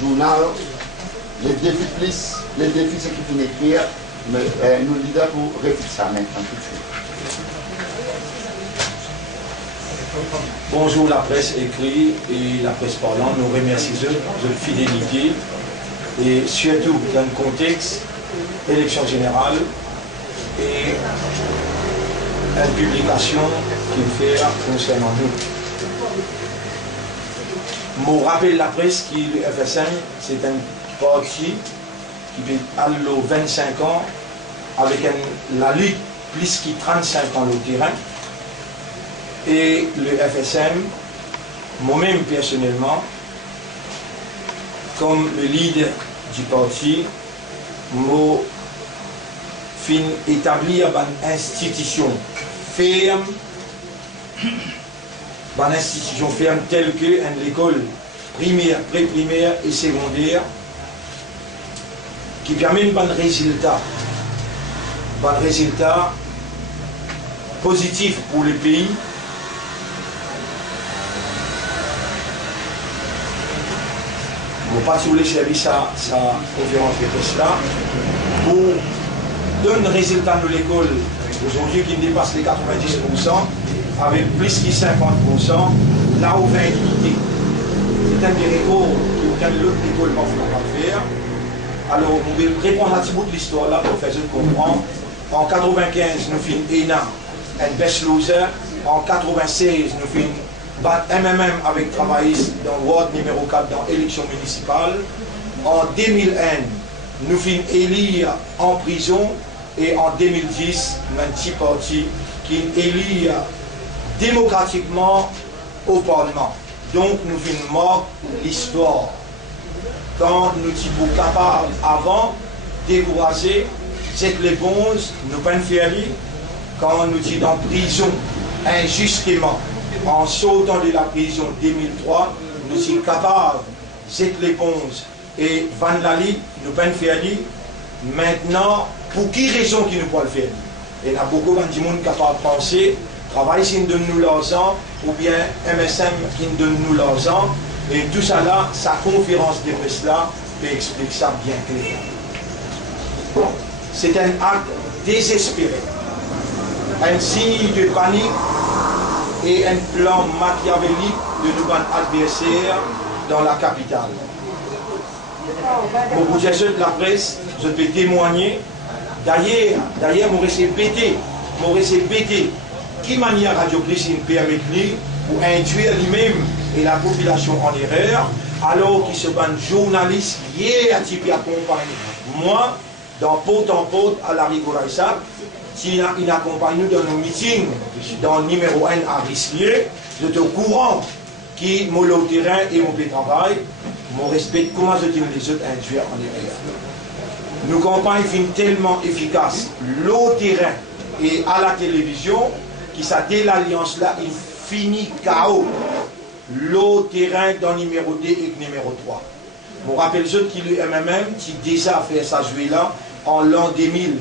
journal, les défis, c'est qu'il faut écrire, mais nous leaders pour réfléchir ça maintenant tout de suite. Bonjour la presse écrite et la presse parlante, nous remercions de leur fidélité et surtout dans le contexte élection générale et une publication qu'il fait concernant nous. Je rappelle la presse que le FSM, c'est un parti qui a 25 ans avec la lutte plus que 35 ans au terrain. Et le FSM, moi-même personnellement, comme le leader du parti, m'a fait établir une institution ferme, telle que l'école primaire, pré-primaire et secondaire, qui permet un résultat positif pour le pays. Je ne vais pas si vous voulez servir sa conférence de presse là pour donner un résultat de l'école aujourd'hui qui dépasse les 90% avec plus que 50% là où 20 unités. C'est un des records qu'aucune autre école ne peut faire. Alors on va répondre à un petit bout de l'histoire là pour faire ce qu'on comprend. En 1995 nous faisons ENA, un best loser. En 1996 nous faisons MMM avec travaillistes dans le ward numéro 4 dans l'élection municipale. En 2001, nous finissons élire en prison et en 2010, un petit parti qui élit démocratiquement au Parlement. Donc nous finissons mort l'histoire. Quand nous sommes capables avant de décourager, c'est les bons, nous pas faire quand nous sommes en prison injustement. En sortant de la prison 2003, nous sommes capables de l'éponge et Van Lali, nous pouvons faire. Maintenant, pour qui raison qui nous peut le faire? Il y a beaucoup de gens capables de penser, travail qui nous donne nous l'argent, ou bien MSM qui nous donne nous l'argent, et tout ça là, sa conférence de presse là, peut expliquer ça bien clair. C'est un acte désespéré, un signe de panique et un plan machiavélique de nos adversaires dans la capitale. Pour vous dire de la presse, je peux témoigner. D'ailleurs, mon récit bêté, qui manière Radio Christine permet pour induire lui-même et la population en erreur, alors qu'il se bat journaliste qui est un type qui accompagne moi, dans porte en porte à la Rigoraïsa. Si il accompagne nous dans nos meetings, dans le numéro 1 à Rislier, je suis au courant qui est au terrain et mon travail, mon respect, comment je dis les autres induire en erreur. Nos campagnes sont tellement efficaces, au terrain et à la télévision, qui ça dès l'alliance là, il finit chaos. L'au terrain dans le numéro 2 et le numéro 3. Je me rappelle ceux qui le MMM, qui déjà fait ça jouer là, en l'an 2000.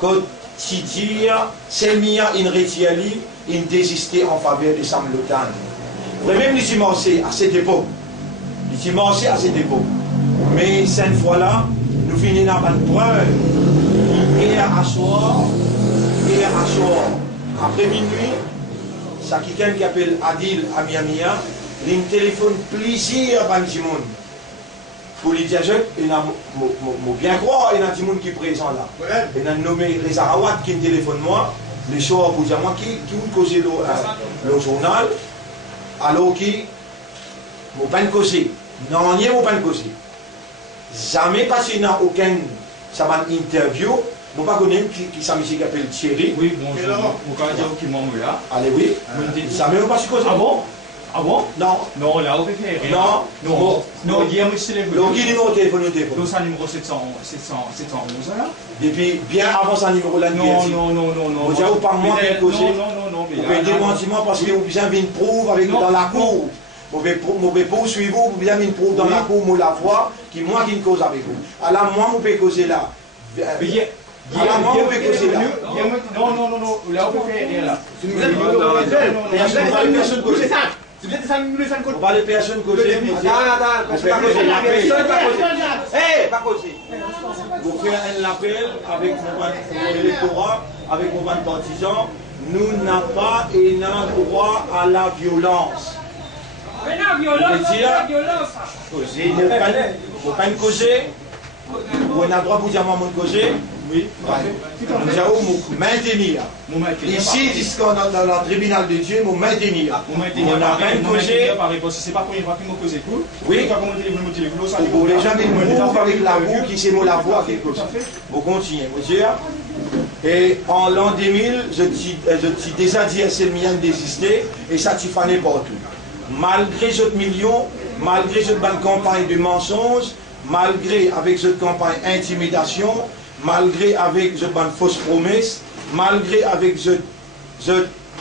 Quand si dire, Selmia in Retiali, in désisté en faveur de Sam Lotan. Vraiment, nous sommes marchés à cette époque. Nous sommes marchés à cette époque. Mais cette fois-là, nous finissons par une preuve. Hier à soir, après minuit, ça quelqu'un qui appelle Adil à Miami, il téléphone plaisir à Banjimoun. Pour les dire, il a bien croire, il y a des gens qui sont présents là. Il a nommé les Arawat qui me téléphone moi, les soirs pour dire moi qui ont causé le journal, alors qui m'ont pas causé. Non, ils m'ont pas causé. Jamais passé dans aucune interview. Je ne sais pas qui s'appelle Thierry. Oui, bonjour. Vous avez dit qui m'ont là. Allez, oui. Jamais pas causé. Ah bon? Ah bon? Non. Non, là, vous faites rien. Non, hier, monsieur le donc, quel numéro de téléphone? Donc, c'est un numéro 711 là. Depuis bien avant ce numéro là. Non. Vous n'avez pas moins bien causé. Non. Vous pouvez dire parce que vous avez une prouve avec dans la cour. Vous pouvez poursuivre, vous avez une prouve dans la cour, moi la voix, qui moi qui cause avec vous. Alors, moi, vous pouvez causer là. Alors, moi, vous pouvez causer là. Non, là, vous faites rien là. C'est peut-être ça, nous les faire On va les personnes causer. Attends, personne pas causer. Personne pas causer. Hé, pas causer. Vous faites un appel avec mon électorat, avec mon partisans. Nous n'avons pas un droit à la violence. Mais la violence, Causer, vous pas une causer. Vous avez le droit pour dire moi mon causer. Oui. Nous allons maintenir. Ici, jusqu'à dans le tribunal de Dieu, nous maintenir. On n'a rien causé. C'est pas pour une fois que nous causons tout. Oui. Vous voulez jamais nous prouver avec la voix qui c'est la voix quelque chose. Vous continuez, vous dire. Et en l'an 2000, je t'ai déjà dit à Selmian d'exister et ça t'y fallait partout. Malgré cette million, malgré cette bonne campagne de mensonges, malgré avec cette campagne d'intimidation, malgré avec cette bonne fausse promesse, malgré avec cette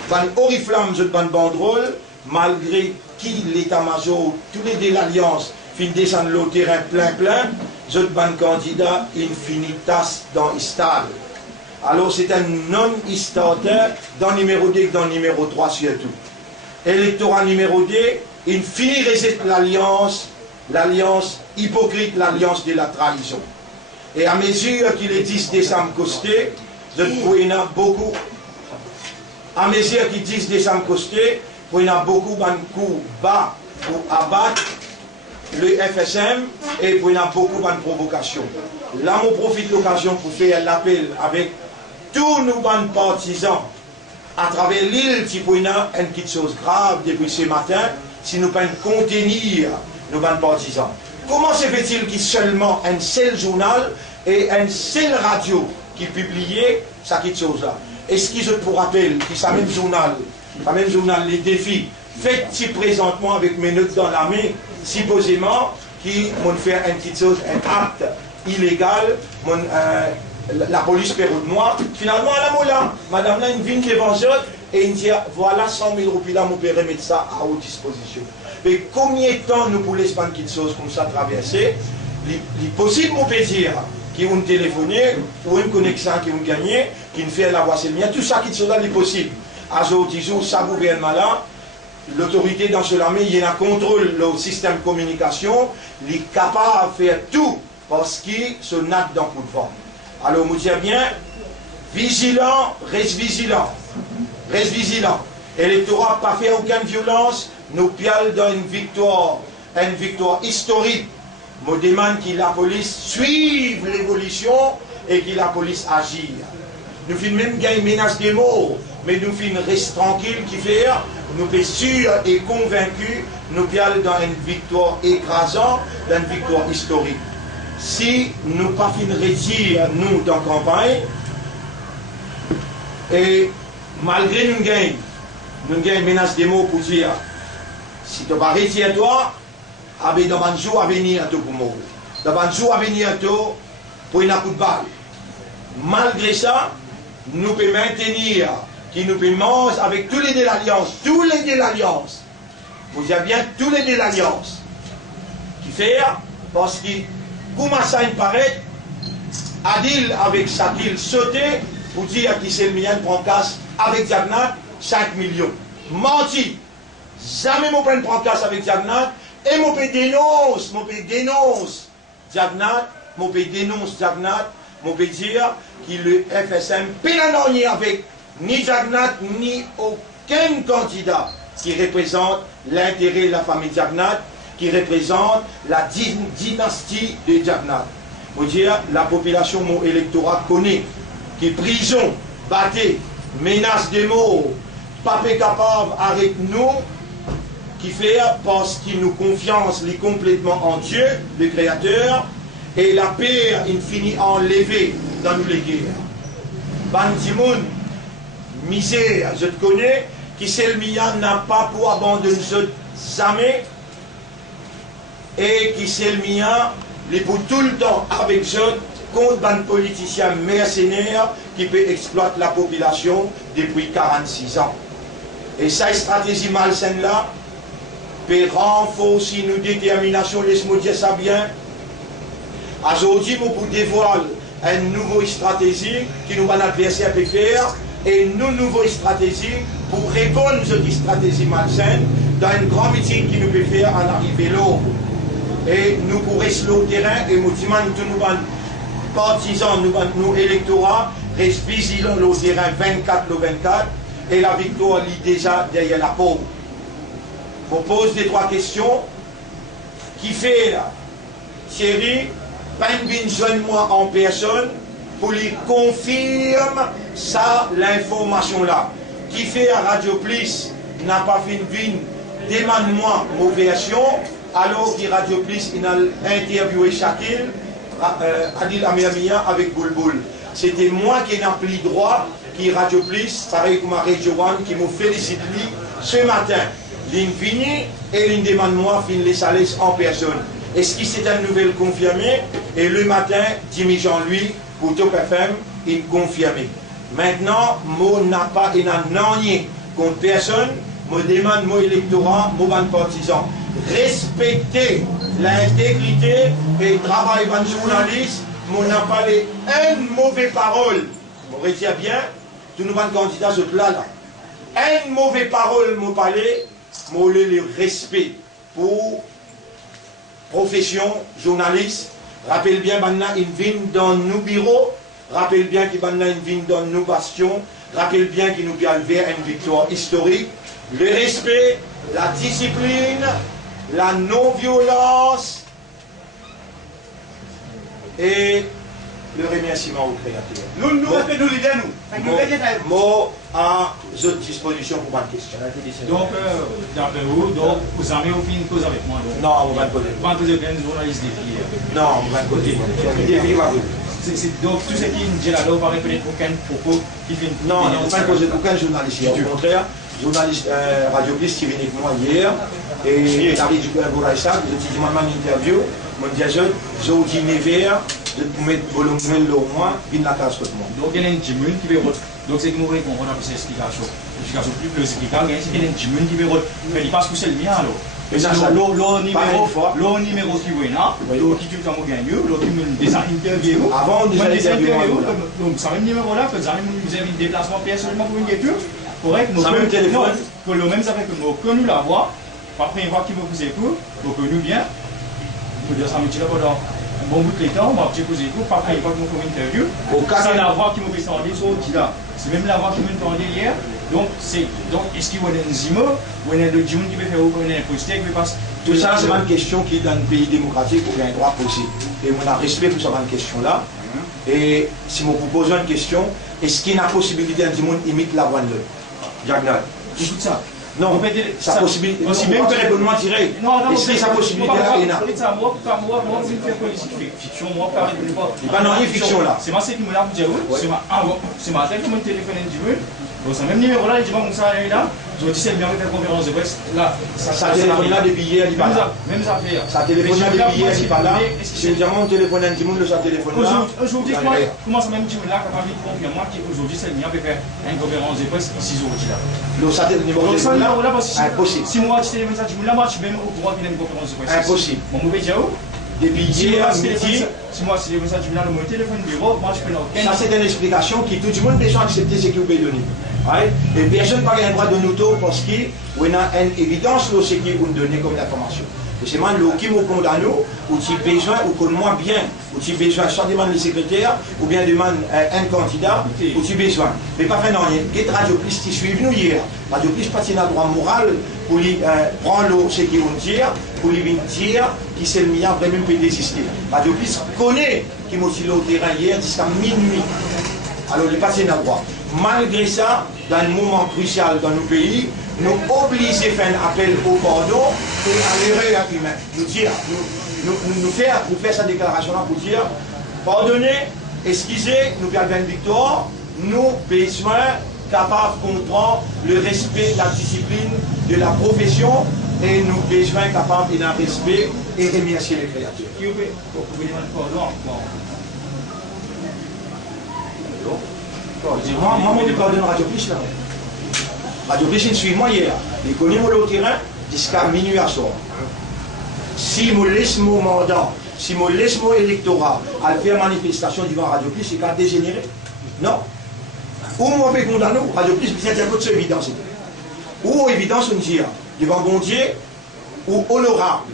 bonne oriflamme, cette bonne banderole, malgré qui l'état-major, tous les de l'Alliance, fin descendre le terrain plein, cette bonne candidat infinitas dans l'Istal. Alors c'est un non-istateur dans le numéro 2 et dans le numéro 3 surtout. Électorat numéro 2, il finirait l'alliance hypocrite, l'alliance de la trahison. Et à mesure qu'il est 10 décembre costé, je trouve beaucoup. À mesure qu'il 10 décembre costé, il y a beaucoup de coups bas pour abattre le FSM et il y a beaucoup de provocations. Là, on profite de l'occasion pour faire l'appel avec tous nos partisans à travers l'île, si il y a une petite chose grave depuis ce matin, si nous pouvons contenir nos partisans. Comment se fait-il qu'il y ait seulement un seul journal et un seul radio qui publiait cette chose-là? Est-ce que je vous rappelle que ce même journal, les défis, fait-il présentement avec mes notes dans la main, supposément, qui vont faire une petite chose, un acte illégal, la police perd de moi. Finalement, à la moula, madame là, une vient devant eux et il dit voilà 100 000 roupies là, mon père mettre ça à haute disposition. Mais combien de temps nous pouvons laisser une petite chose comme ça traverser? Il est possible, mon peut dire, qui vont téléphoner, ou une connexion qui vont gagner, qui ne fait la voix c'est le mien, tout ça qui est là, il est possible. À ce jour, ça gouvernement là, l'autorité dans ce l'armée, il y a un contrôle le système de communication, il est capable de faire tout parce qu'il se nade dans le forme. Alors, on me dit bien, vigilant, reste vigilant. Reste vigilant. L'électorat n'a pas fait aucune violence, nous pialons dans une victoire historique. Je demande que la police suive l'évolution et que la police agisse. Nous faisons même gagner menace de mort, mais nous faisons reste tranquille qui fait, nous sommes sûrs et convaincus, nous pialons dans une victoire écrasante, dans une victoire historique. Si nous pas fin retirer nous dans la campagne, et malgré nous gagnons une menace de mots pour dire, si tu vas retirer toi, dans un jour à venir pour mourir. Dans un jour à venir pour un coup de balle. Malgré ça, nous pouvons maintenir, qui nous pouvons manger avec tous les de l'Alliance, vous avez bien tous les de l'Alliance, qui fait, parce que, comment ça il paraît, Adil avec Sakil sauté pour dire qu'il s'est mis à prendre casse avec Jagnat 5 millions. Menti. Jamais mon prend casse avec Jagnat et mon pays dénonce Jagnat, mon peut dire que le FSM pénalogné avec ni Jagnat ni aucun candidat qui représente l'intérêt de la famille Jagnat, qui représente la dynastie de Jagnat. Vous dire, la population, mon électorat connaît, qui prison, batté, menace de mort, pas capable avec nous, qui fait parce qu'il nous confiance complètement en Dieu, le Créateur, et la paix infinie enlevée dans nous les guerres. Bandimoun, misère, je te connais, qui c'est le mien n'a pas pour abandonner jamais, et qui c'est le mien, les pour tout le temps avec eux, contre un politicien mercenaire qui peut exploiter la population depuis 46 ans. Et cette stratégie malsaine là, peut renforcer nos déterminations, laisse-moi dire ça bien. Aujourd'hui, nous vous dévoile une nouvelle stratégie que nos adversaires peuvent faire et une nouvelle stratégie pour répondre à cette stratégie malsaine dans un grand meeting qui nous peut faire à l'arrivée l'eau. Et nous pourrons rester au terrain et nous demandons tous nos partisans, nos électorats, restent vigilants au terrain 24 le 24 et la victoire est déjà derrière la peau. Je vous pose des trois questions. Qui fait là? Thierry, pas une jeune moi en personne pour lui confirme ça, l'information là. Qui fait à Radio Plus n'a pas fait une vine, demande-moi ma version, alors que Radio Plus il a interviewé Shakil, Adil Amiamia avec Boulboul. C'était moi qui ai appelé droit, qui Radio Plus, pareil comme Marie Joanne, qui m'a félicité ce matin. L'une vini et l'une demande-moi fin les salaires en personne. Est-ce que c'est une nouvelle confirmée? Et le matin, Jimmy Jean-Louis, pour Top FM, il confirmé. Maintenant, moi n'a pas et n'a rien contre personne. Moi demande mon électorat, mon partisan. Respectez l'intégrité et le travail d'un journaliste. Moi n'a pas les une mauvaise parole. Vous retiens bien, tous nos candidats sont là. Une mauvaise parole, moi parler, moi le respect pour profession journaliste. Rappelle bien, maintenant, il vient dans nos bureaux. Rappelle bien qu'il maintenant il vient dans nos bastions. Rappelle bien qu'il nous vient vers une victoire historique. Le respect, la discipline, la non-violence et le remerciement au créateur. Nous respectons nous l'idée, nous. Moi, à votre disposition pour ma question. Donc, d'après vous, donc, vous avez fait une cause avec moi. Donc. Non, on va le côté. Pas que vous êtes un journaliste défi. Non, on va le côté. Donc, tout ce qui est dit là-bas, on va reconnaître aucun propos qui fait une. Non, on ne va pas poser aucun journaliste. Au contraire, journaliste Radio Plus qui venait avec moi hier, et David Bouraïsa, je dit maman interview, mon dit je dis Nevers, je vais mettre Bolomel au moins, il n'a pas de moi. Donc il y a un Jimun qui veut donc c'est que nous répondons à cette explication. L'explication plus expliquable, c'est qu'il y a un Jimun qui veut mais il passe que c'est le mien alors. Mais ça, le numéro qui est là, qui tu as gagné, le qui me des interviews. Avant déjà interviews, donc ça même numéro là, que vous avez un déplacement personnellement pour une guetture. Correct, ça même téléphone. Que le même avec nous connu la voix, par première fois qu'il me faisait pour, donc nous bien, nous dire ça me tire pendant un bon bout de temps, on va poser pour, par première fois que nous faisons une interview, c'est la voix qui me fait sortir sur là, c'est même la voix qui me fait hier, donc est-ce qu'il y a des immeubles, ou il y a des gens qui veulent faire ou un posté qui passe. Tout ça, c'est une question qui, dans un pays démocratique, il y a un droit possible. Et on a respect pour cette question-là. Et si je vous propose une question, est-ce qu'il y a une possibilité d'un monde imite la voix de l'autre? Diagonal. Écoute ça. Non, sa possibilité. Aussi même que répondement tiré. Non, est-ce que sa possibilité là est là? Moi, je fais politique fiction, moi, par exemple. Il n'y a pas de fiction là. C'est moi qui me l'a dit, c'est ma tête qui m'a téléphoné du jeu. Dans ce même numéro là, il dit bon, ça est là. Je dis c'est bien de faire conférence de presse. Là, ça téléphone là depuis hier, il n'est pas là. Même affaire. Ça téléphone là depuis hier, il n'est pas là. Si vous avez mon téléphone à Dimoun, ça téléphone là. Aujourd'hui, comment ça même Dimoun là, capable de confirmer moi qu'aujourd'hui c'est bien de faire une conférence de presse ici aujourd'hui là. Donc ça numéro de téléphone là, impossible. Si moi je téléphone ça Dimoun là, moi je suis même au droit qu'il y ait une conférence de presse. Impossible. Mon mauvais diao. Depuis hier, midi. Si moi c'est ça Dimoun là, le téléphone bureau, moi je peux aucun. Ça c'est une explication qui tout le monde déjà accepté ce que vous pouvez donner. Et personne n'a pas le droit de nous donner parce qu'il y a une évidence de ce qu'ils vous donnez comme information. Et c'est moi qui me condamne, ou qui besoin, ou qu'on moins bien, ou qui besoin, soit demande le secrétaire, ou bien demande un candidat, ou qui besoin. Mais pas faire rien. Qu'est-ce Radio Plus qui suit nous hier? Radio Plus pas un droit moral pour lui prendre ce qu'ils vont dire, pour lui dire qui c'est le meilleur vraiment peut désister. Radio Plus connaît qui m'a tiré au terrain hier jusqu'à minuit. Alors il passe un droit. Malgré ça, dans un moment crucial dans nos pays, nous obligons à faire un appel au pardon et à l'erreur humaine. Nous faire sa déclaration-là pour dire pardonnez, excusez, nous perdons une victoire, nous besoin capables de comprendre le respect de la discipline de la profession et nous besoin capables d'un respect et remercier les créateurs. Qui veut pardon? Moi, je parle de Radio Plus là. Radio Plus, il suit moi hier. Il connaît moi au terrain jusqu'à minuit à soir. Si je laisse mon mandat, si je laisse mon électorat à faire manifestation devant Radio Plus, c'est qu'à dégénérer. Non. Ou moi, je condamne Radio Plus, c'est un peu de évidence. Ou évidence, on dit, devant bon Dieu ou honorable.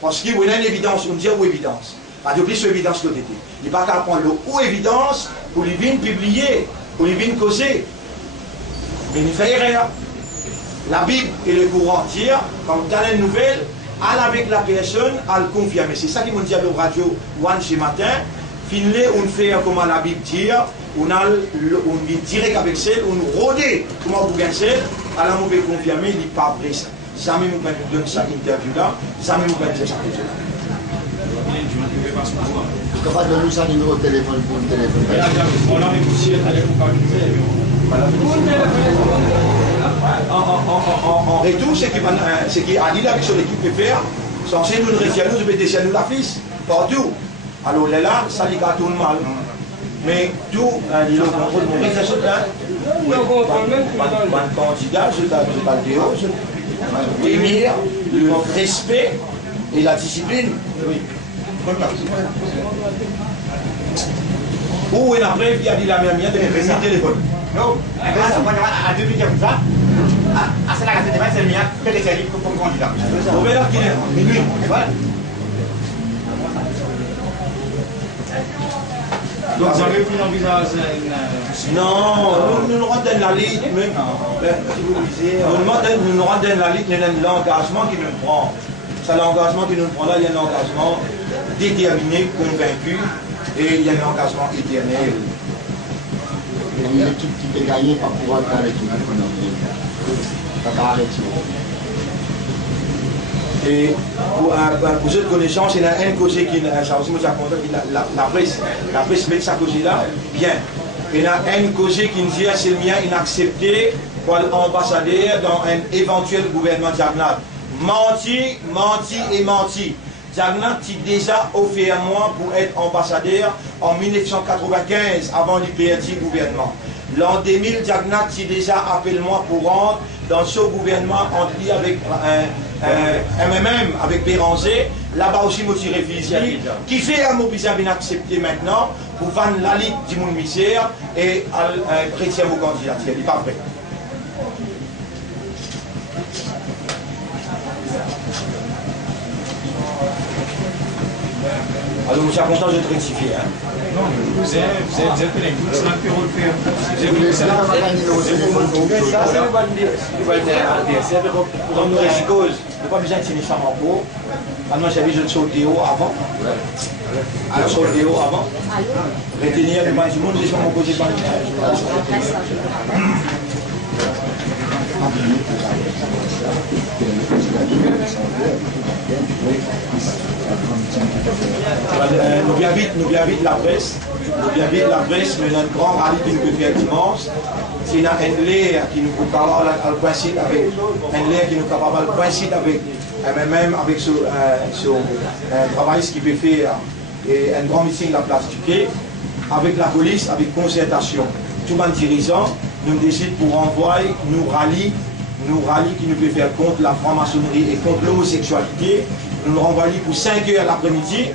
Parce qu'il y a une évidence, on dit ou évidence. Pas de plus évidence que c'était. Il n'y a pas qu'à prendre le ou évidence pour les vignes publier, pour les vignes causer. Mais il fait rien. La Bible et le courant dire, quand on a une nouvelle, elle avec la personne, elle confirme. C'est ça qu'ils m'ont dit à la radio One ce matin. Finlay, on fait comme la Bible dit, on vit direct avec celle, on rôder comment vous gagnez celle, elle a mauvais confirmé, il n'est pas vrai ça. Jamais nous donne ça interview là, jamais nous donne ça interview là. Tu peux pas donner ça numéro de téléphone pour le téléphone. On a négocié avec mon En retour, ce qui a dit là sur l'équipe PPR, censé nous réussir nous, de nous la fils, partout. Alors là, ça lui a tout le mal. Mais tout, il a contrôle mon réflexion là. Un candidat, je t'ai d'émir le respect et la discipline. Ou après, il a dit la même de le téléphone. Non, à deux comme ça, c'est la gazette de c'est le mien, fait des séries comme candidat. On verra qui est. Voilà. Donc vous avez pris l'envisage non, nous nous rendons la ligne, même. Nous rendons la ligne, l'engagement qui nous prend. C'est l'engagement qui nous prend là, il y a un engagement déterminé, convaincu, et il y a un engagement éternel. Il y a une équipe qui peut gagner par pouvoir arrêter. Pas arrêter. Et pour cette connaissance, il y a un côté qui ça aussi, moi, la presse met sa côté là, bien. Il y a un côté qui nous dit c'est le mien inaccepté pour l'ambassadeur dans un éventuel gouvernement Jagnat. Menti, menti et menti. Jagnat a déjà offert moi pour être ambassadeur en 1995 avant l'IPRT gouvernement. L'an 2000, Jagnat a déjà appelé moi pour rentrer dans ce gouvernement en lui avec MMM avec Béranger, là-bas aussi moi j'ai refusé, qui fait un mot bizarre bien accepté maintenant pour vendre la ligue du monde misère et chrétien au candidat, il n'est pas vrai. Alors, je suis content de te rectifier. Hein. Non, vous êtes connecté, c'est un bureau de faire. Ça, c'est le bon dire. Dans nos causes, il n'y a pas besoin de signer ça en pot. Maintenant, j'avais je sauté haut avant. Je sauté haut avant. Retenir le bain du monde, j'ai sur mon côté pas. Nous bien vite la presse, mais notre grand rallye qui nous peut faire dimanche, c'est un l'air qui nous peut parler le principe avec un l'air qui nous capable le principe avec même avec ce travail ce qu'il peut faire et un grand meeting la place du quai avec la police, avec concertation. Tout le monde dirigeant, nous décide pour envoyer nous rallye qui nous peut faire contre la franc-maçonnerie et contre l'homosexualité. Nous renvoyons pour 5 heures l'après-midi,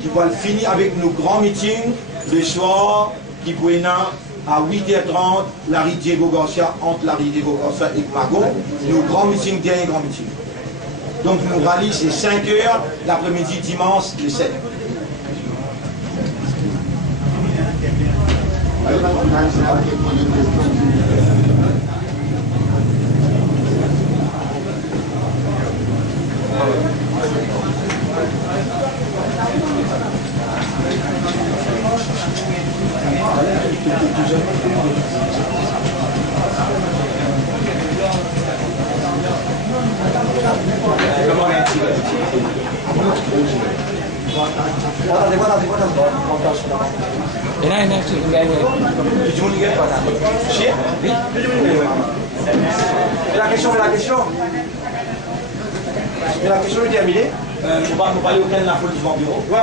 qui va finir avec nos grands meetings le soir, qui peut être à 8h30, la rue Diego Garcia, entre la rue Diego Garcia et Mago, nos grands meetings, dernier grand meeting. Donc nous rallye, c'est 5 heures l'après-midi, dimanche, le 7. La question est terminée. On va aller au plein de la foule du bureau. Ouais.